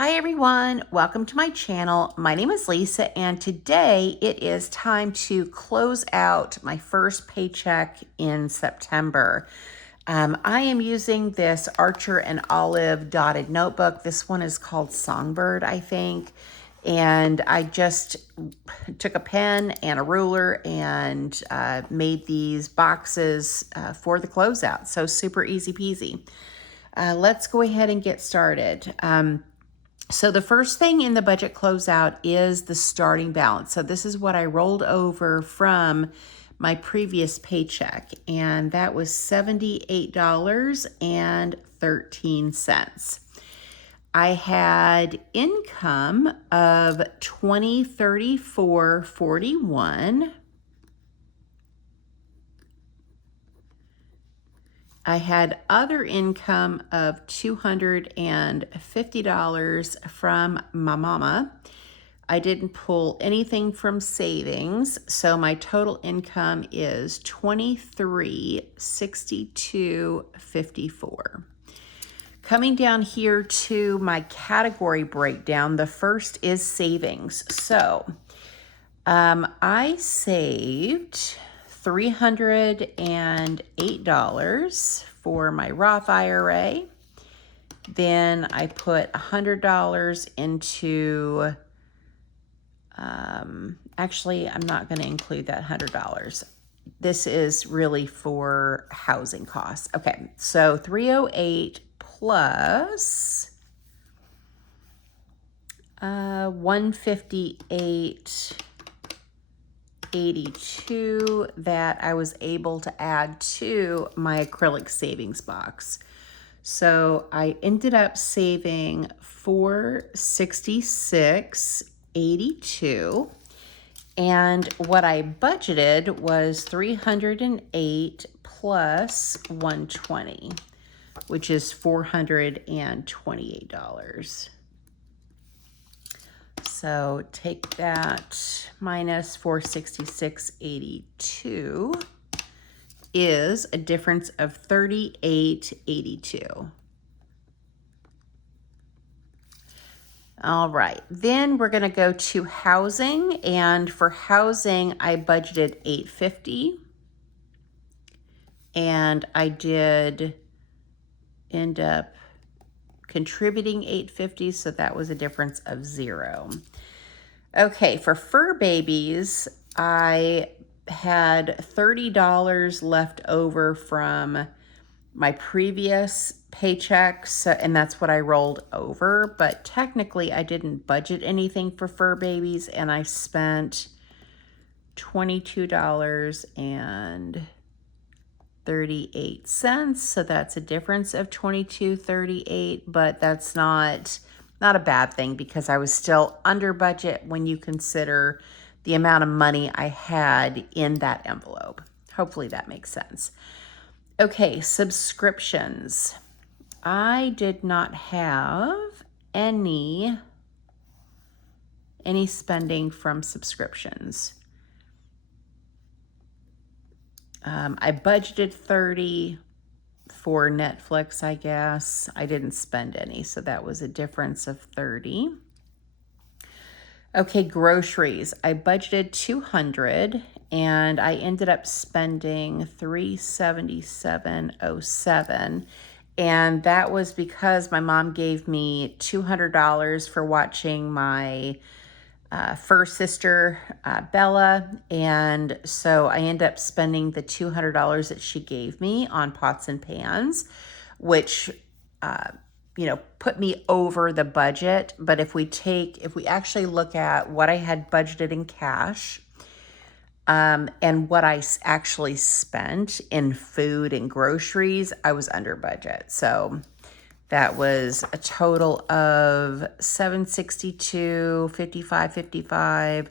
Hi everyone, welcome to my channel. My name is Lisa and today it is time to close out my first paycheck in September. I am using this Archer and Olive dotted notebook. This one is called Songbird, I think. And I just took a pen and a ruler and made these boxes for the closeout. So super easy peasy. Let's go ahead and get started. So the first thing in the budget closeout is the starting balance. So this is what I rolled over from my previous paycheck, and that was $78.13. I had income of $20.34.41. I had other income of $250 from my mama. I didn't pull anything from savings, so my total income is $23.62.54. Coming down here to my category breakdown, the first is savings. So I saved $308 for my Roth IRA. Then I put $100 into, actually, I'm not going to include that $100. This is really for housing costs. Okay, so 308 plus 158.82 that I was able to add to my acrylic savings box. So I ended up saving $466.82, and what I budgeted was 308 plus 120, which is $428. So take that minus 466.82 is a difference of 38.82. All right, then we're going to go to housing, and for housing I budgeted $850, and I did end up contributing $850, so that was a difference of 0. Okay, for fur babies, I had $30 left over from my previous paycheck, so, and that's what I rolled over, but technically I didn't budget anything for fur babies, and I spent $22.38, so that's a difference of $22.38, but that's not a bad thing because I was still under budget when you consider the amount of money I had in that envelope. Hopefully that makes sense. Okay, subscriptions. I did not have any spending from subscriptions. I budgeted $30 for Netflix, I guess. I didn't spend any, so that was a difference of $30. Okay, groceries. I budgeted $200 and I ended up spending $377.07. And that was because my mom gave me $200 for watching my first sister, Bella. And so I ended up spending the $200 that she gave me on pots and pans, which, put me over the budget. But if we actually look at what I had budgeted in cash, and what I actually spent in food and groceries, I was under budget. So that was a total of $762, $55.55,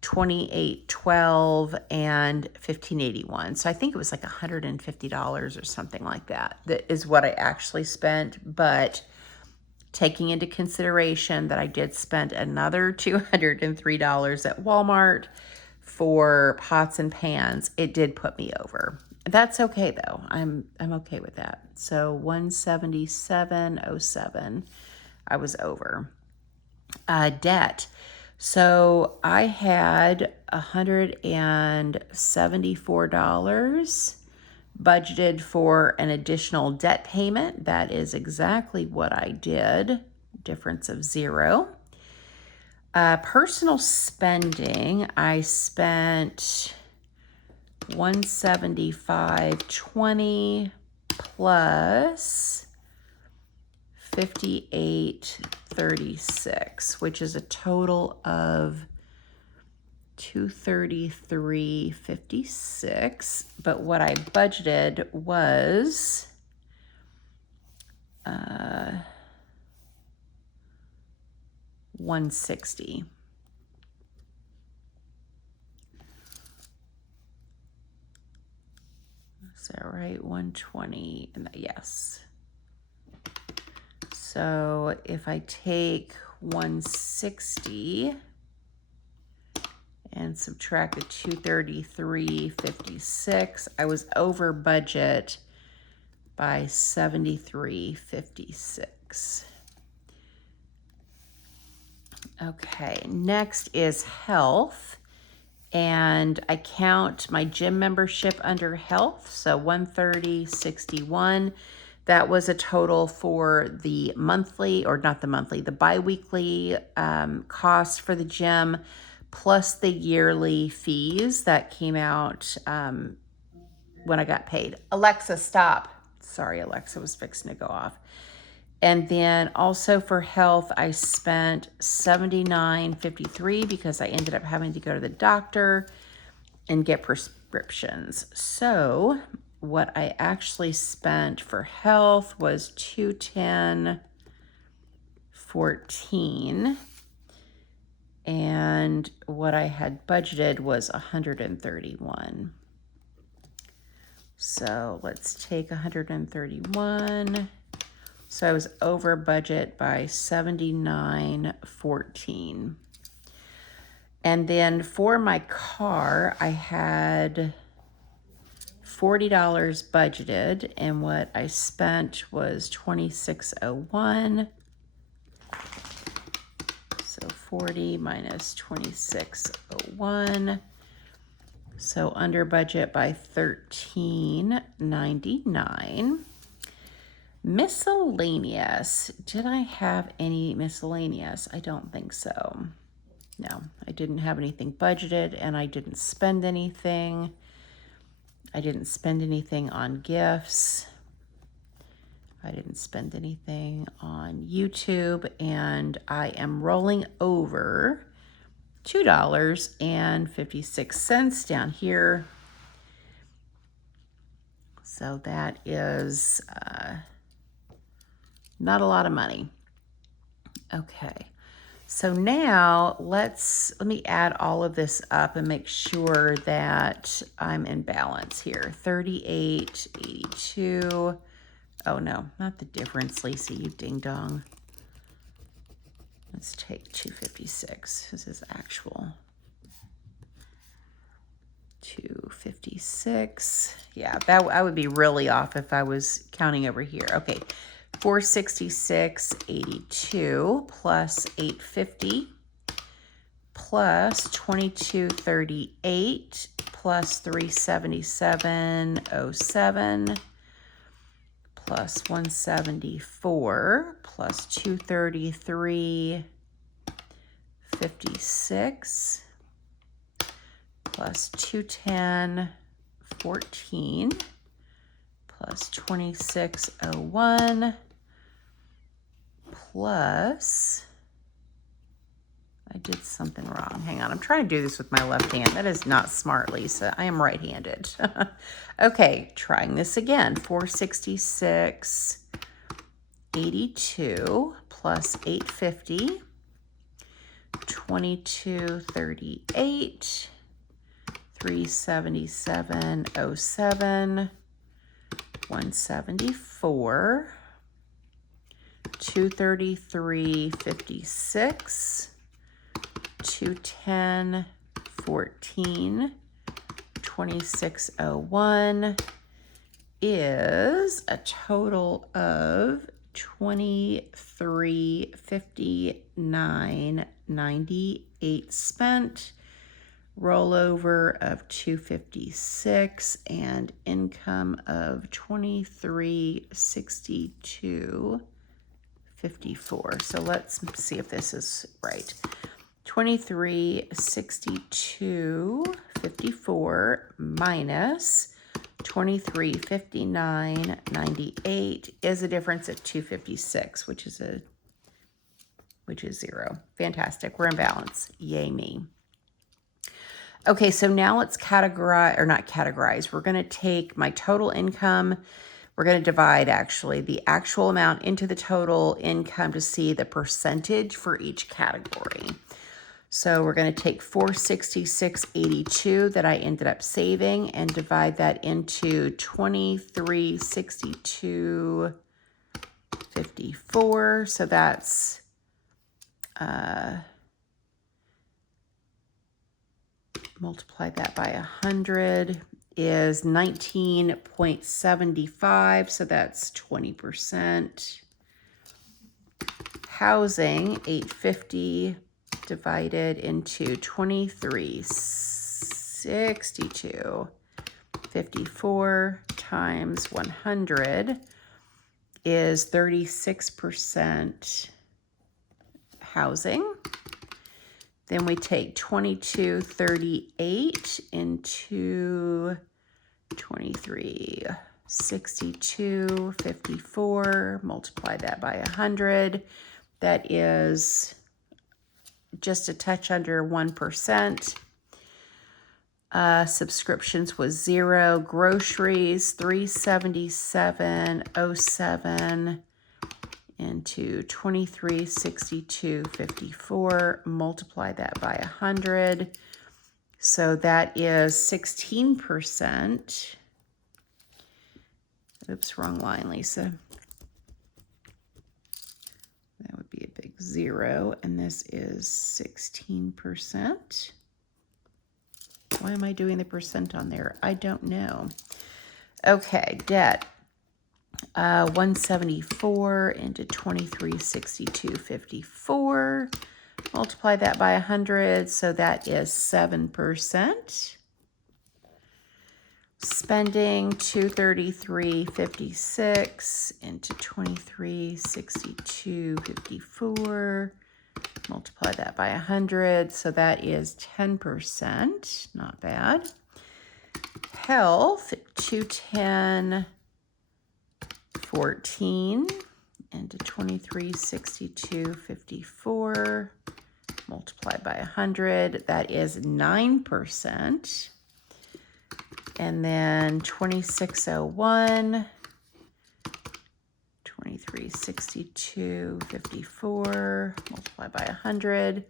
$28.12, and $15.81. So I think it was like $150 or something like that. That is what I actually spent. But taking into consideration that I did spend another $203 at Walmart for pots and pans, it did put me over. That's okay though. I'm okay with that. So 177.07, I was over. debt. So I had $174 budgeted for an additional debt payment. That is exactly what I did. Difference of 0. Personal spending, I spent $175.20 plus $58.36, which is a total of $233.56. But what I budgeted was $160. Is that right? 120, yes. So if I take 160 and subtract the 233.56, I was over budget by 73.56. Okay, next is health. And I count my gym membership under health, so $130.61. That was a total for the monthly, or not the monthly, the bi-weekly cost for the gym, plus the yearly fees that came out when I got paid. Alexa, stop. Sorry, Alexa was fixing to go off. And then also for health, I spent $79.53 because I ended up having to go to the doctor and get prescriptions. So what I actually spent for health was $210.14. And what I had budgeted was $131. So let's take $131. So I was over budget by $79.14. And then for my car, I had $40 budgeted, and what I spent was $26.01. So 40 minus 26.01. So under budget by $13.99. Miscellaneous. Did I have any miscellaneous? I don't think so. No, I didn't have anything budgeted, and I didn't spend anything. I didn't spend anything on gifts. I didn't spend anything on YouTube, and I am rolling over $2.56 down here. So that is not a lot of money. Okay, so now let me add all of this up and make sure that I'm in balance here. 38.82. Oh no, not the difference, Lisa, you ding dong. Let's take 256. This is actual. 256. Yeah, that I would be really off if I was counting over here. Okay, 466.82 plus 850 plus 2238 plus 377.07 plus 174 plus 233.56 plus 210.14 plus 26.01 plus, I did something wrong. Hang on, I'm trying to do this with my left hand. That is not smart, Lisa. I am right-handed. Okay, trying this again. 466.82 plus 850, 2238, 377.07, 174, 233.56, 210.14, 26.01 is a total of $23.59.98 spent. Rollover of $256 and income of $23.62.54. So let's see if this is right. $23.62.54 minus $23.59.98 is a difference of $256, which is zero. Fantastic. We're in balance. Yay me. Okay, so now let's categorize, or not categorize. We're going to take my total income. We're going to divide actually the actual amount into the total income to see the percentage for each category. So we're going to take $466.82 that I ended up saving and divide that into $23.62.54. So that's multiply that by 100 is 19.75. So that's 20%. Housing, $850 divided into $23.62.54 times 100 is 36% housing. Then we take $22.38 into $23.62.54, multiply that by 100. That is just a touch under 1%. Subscriptions was 0. Groceries, $377.07 into $23.62.54. Multiply that by 100. So that is 16%. Oops, wrong line, Lisa. That would be a big 0, and this is 16%. Why am I doing the percent on there? I don't know. Okay, debt. 174 into 23.62.54. Multiply that by 100, so that is 7%. Spending $233.56 into 23.62.54. Multiply that by 100, so that is 10%. Not bad. Health, $210.14 into 23.62.54. Multiply by 100, that is 9%. And then 2601, 23.62.54, multiply by 100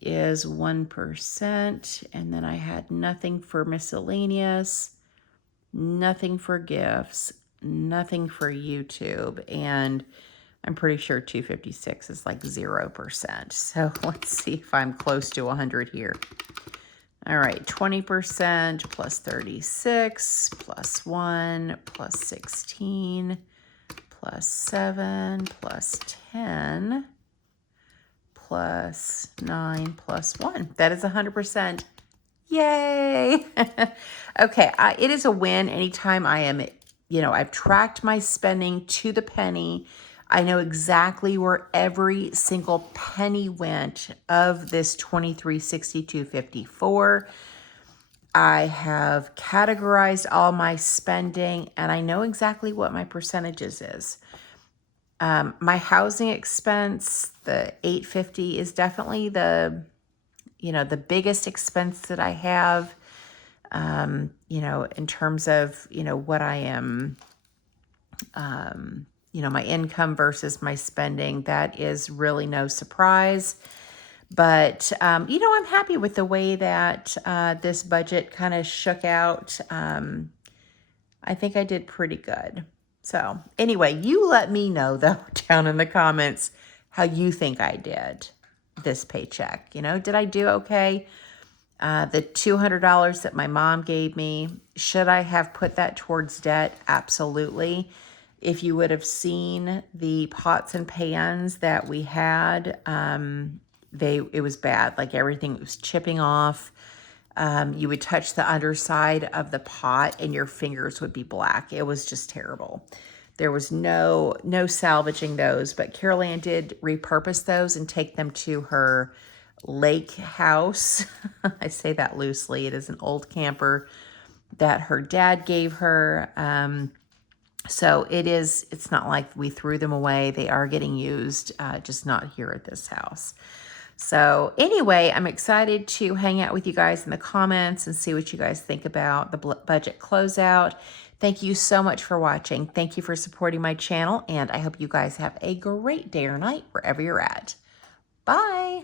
is 1%. And then I had nothing for miscellaneous, nothing for gifts, nothing for YouTube, and I'm pretty sure 256 is like 0%. So let's see if I'm close to 100 here. All right, 20% plus 36 plus 1 plus 16 plus 7 plus 10 plus 9 plus 1. That is 100%. Yay! Okay, it is a win anytime I am, I've tracked my spending to the penny. I know exactly where every single penny went of this $23.62.54. I have categorized all my spending, and I know exactly what my percentages is. My housing expense, the $850, is definitely the biggest expense that I have. In terms of what I am. My income versus my spending, that is really no surprise. But, I'm happy with the way that this budget kind of shook out. I think I did pretty good. So anyway, you let me know, though, down in the comments how you think I did this paycheck. Did I do okay? The $200 that my mom gave me, should I have put that towards debt? Absolutely. If you would have seen the pots and pans that we had, it was bad. Like everything was chipping off. You would touch the underside of the pot and your fingers would be black. It was just terrible. There was no salvaging those, but Carol Ann did repurpose those and take them to her lake house. I say that loosely. It is an old camper that her dad gave her. So it's not like we threw them away. They are getting used, just not here at this house. So anyway, I'm excited to hang out with you guys in the comments and see what you guys think about the budget closeout. Thank you so much for watching. Thank you for supporting my channel, and I hope you guys have a great day or night wherever you're at. Bye.